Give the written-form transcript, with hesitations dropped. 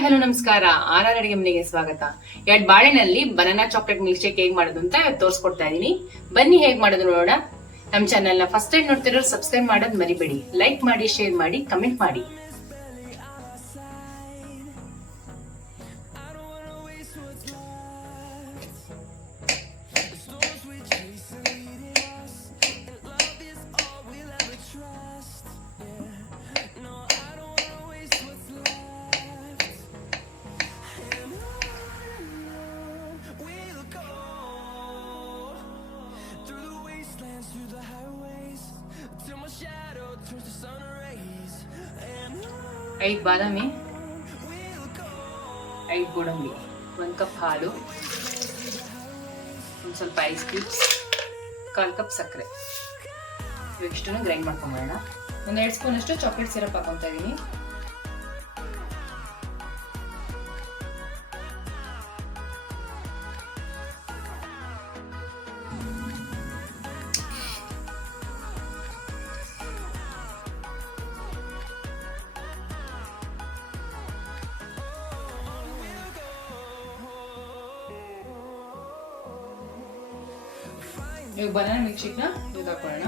Hi hello ನಮಸ್ಕಾರ. ಆರ್ ಅಡಿಗೆ ಮನೆಗೆ ಸ್ವಾಗತ. 2 ಬಾಳೆನಲ್ಲಿ ಬನಾನಾ ಚಾಕ್ಲೇಟ್ ಮಿಲ್ಕ್ ಶೇಕ್ ಹೇಗ್ ಮಾಡೋದು ಅಂತ ತೋರಿಸ್ಕೊಡ್ತಾ ಇದೀನಿ. ಬನ್ನಿ ಹೇಗ್ ಮಾಡೋದು ನೋಡೋಣ. ನಮ್ಮ ಚಾನೆಲ್ ನ ಫಸ್ಟ್ ಟೈಮ್ ನೋಡ್ತಿರೋರು ಸಬ್ಸ್ಕ್ರೈಬ್ ಮಾಡೋದು ಮರಿಬೇಡಿ. ಲೈಕ್ ಮಾಡಿ, ಶೇರ್ ಮಾಡಿ, ಕಮೆಂಟ್ ಮಾಡಿ. ಐದು ಬಾದಾಮಿ, 5 ಗೋಡಂಬಿ, 1 ಕಪ್ ಹಾಲು, ಒಂದು ಸ್ವಲ್ಪ ಐಸ್ ಕ್ಯೂಬ್ಸ್, 1/4 ಕಪ್ ಸಕ್ಕರೆ. ಇವಿಷ್ಟನ್ನು ಗ್ರೈಂಡ್ ಮಾಡ್ಕೊಂಬೋಣ. 1 ಸ್ಪೂನ್ ಅಷ್ಟು ಚಾಕ್ಲೇಟ್ ಸಿರಪ್ ಹಾಕೊಂತ ಇದೀನಿ. ಇವಾಗ ಬನಾನಾ ಮಿಲ್ಕ್ ಶೇಕ್ನ ಇದು ಹಾಕೊಳ್ಳೋಣ.